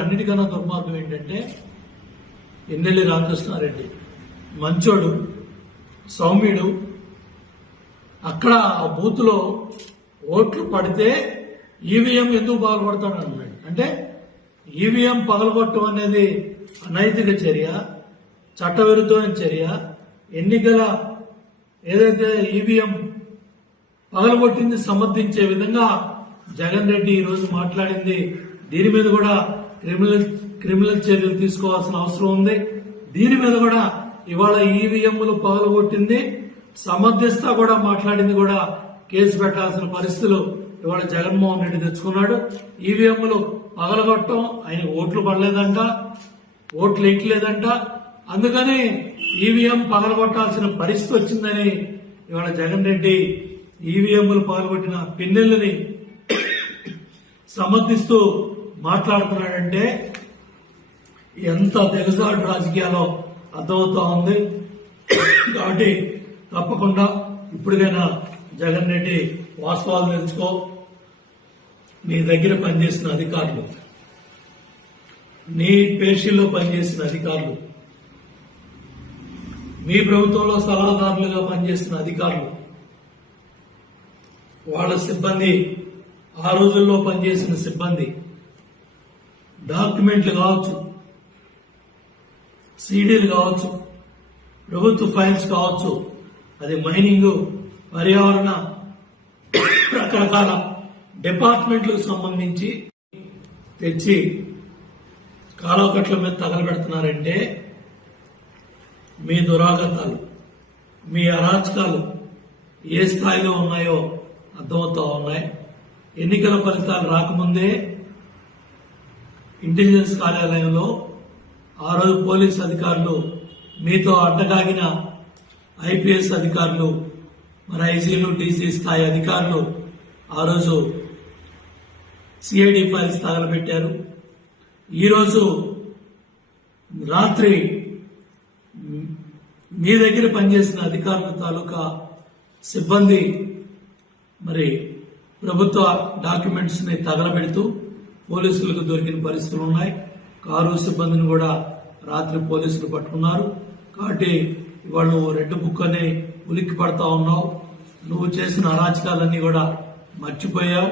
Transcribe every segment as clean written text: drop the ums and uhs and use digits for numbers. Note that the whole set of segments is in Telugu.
అన్నిటికన్నా దుర్మార్గం ఏంటంటే ఎన్నెల్లి రామకృష్ణారెడ్డి మంచోడు, సౌమ్యుడు. అక్కడ ఆ బూత్ లో ఓట్లు పడితే ఈవీఎం ఎందుకు పగలగొడతాను అన్నాడు. అంటే ఈవీఎం పగలగొట్టడం అనేది అనైతిక చర్య, చట్టవిరుద్ధమైన చర్య. ఎన్నికల ఏదైతే ఈవీఎం పగలగొట్టింది సమర్థించే విధంగా జగన్ రెడ్డి ఈ రోజు మాట్లాడింది. దీని మీద కూడా క్రిమినల్ చర్యలు తీసుకోవాల్సిన అవసరం ఉంది. దీని మీద కూడా ఇవాళ ఈవీఎంలు పగలగొట్టింది సమర్థిస్తా కూడా మాట్లాడింది కూడా కేసు పెట్టాల్సిన పరిస్థితులు ఇవాళ జగన్మోహన్ రెడ్డి తెచ్చుకున్నాడు. ఈవీఎంలు పగలగొట్టడం ఆయన ఓట్లు పడలేదంట, ఓట్లు ఎక్కలేదంట. అందుకని ఈవీఎం పగలగొట్టాల్సిన పరిస్థితి వచ్చిందని ఇవాళ జగన్ రెడ్డి ఈవీఎంలు పగలగొట్టిన పిన్నెల్ని సమర్థిస్తూ మాట్లాడుతున్నాడంటే ఎంత తెగసాడు రాజకీయాల్లో అర్థమవుతా ఉంది. కాబట్టి తప్పకుండా ఇప్పటికైనా జగన్ రెడ్డి వాస్తవాలు తెలుసుకో. నీ దగ్గర పనిచేసిన అధికారులు, నీ పేషీల్లో పనిచేసిన అధికారులు, మీ ప్రభుత్వంలో సలహాదారులుగా పనిచేసిన అధికారులు, వాళ్ళ సిబ్బంది, ఆ రోజుల్లో పనిచేసిన సిబ్బంది, డాక్యుమెంట్లు కావచ్చు, సీడీలు కావచ్చు, ప్రభుత్వ ఫైల్స్ కావచ్చు, అది మైనింగ్, పర్యావరణ, రకరకాల డిపార్ట్మెంట్లకు సంబంధించి తెచ్చి కాలువకట్ల మీద తగలబెడుతున్నారంటే మీ దురాగతాలు, మీ అరాచకాలు ఏ స్థాయిలో ఉన్నాయో అర్థమవుతా ఉన్నాయి. ఎన్నికల ఫలితాలు రాకముందే ఇంటెలిజెన్స్ కార్యాలయంలో ఆ రోజు పోలీస్ అధికారులు, మీతో అడ్డగాగిన ఐపీఎస్ అధికారులు, మన ఐజీలు, డీసీ స్థాయి అధికారులు ఆ రోజు సిఐడి ఫైల్స్ తగలబెట్టారు. ఈరోజు రాత్రి మీ దగ్గర పనిచేసిన అధికారుల తాలూకా సిబ్బంది మరి ప్రభుత్వ డాక్యుమెంట్స్ ని తగలబెడుతూ పోలీసులకు దొరికిన పరిస్థితులు ఉన్నాయి. కారు సిబ్బందిని కూడా రాత్రి పోలీసులు పట్టుకున్నారు. కాబట్టి వాళ్ళు రెడ్ బుక్ అని ఉలిక్కి పడతా ఉన్నావు. నువ్వు చేసిన అరాచకాలన్నీ కూడా మర్చిపోయావు.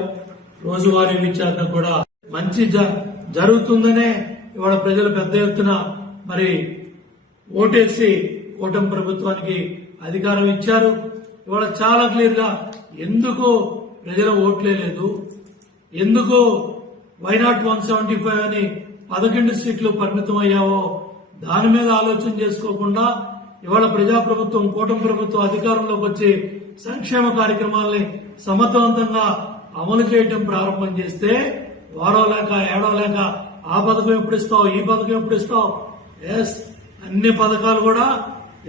రోజువారీ విచారణ కూడా మంచి జరుగుతుందనే ఇవాళ ప్రజలు పెద్ద ఎత్తున మరి ఓటేసి కూటమి ప్రభుత్వానికి అధికారం ఇచ్చారు. ఇవాళ చాలా క్లియర్ గా ఎందుకు ప్రజల ఓట్లే లేదు, ఎందుకు వైనాట్ 175 అని 11 సీట్లు పరిమితం అయ్యావో దాని మీద ఆలోచన చేసుకోకుండా ఇవాళ ప్రజాప్రభుత్వం, కూటమి ప్రభుత్వం అధికారంలోకి వచ్చి సంక్షేమ కార్యక్రమాల్ని సమర్థవంతంగా అమలు చేయడం ప్రారంభం చేస్తే వారో లేక ఏడో లేక ఆ పథకం ఎప్పుడు ఇస్తావు, ఈ పథకం ఎప్పుడు ఇస్తావు, ఎస్ అన్ని పథకాలు కూడా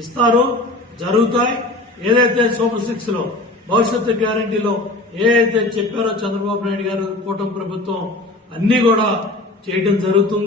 ఇస్తారు, జరుగుతాయి. ఏదైతే సూపర్ 6 లో భవిష్యత్తు గ్యారంటీలో ఏదైతే చెప్పారో చంద్రబాబు నాయుడు గారు, కూటమి ప్రభుత్వం అన్ని కూడా చేయడం జరుగుతుంది.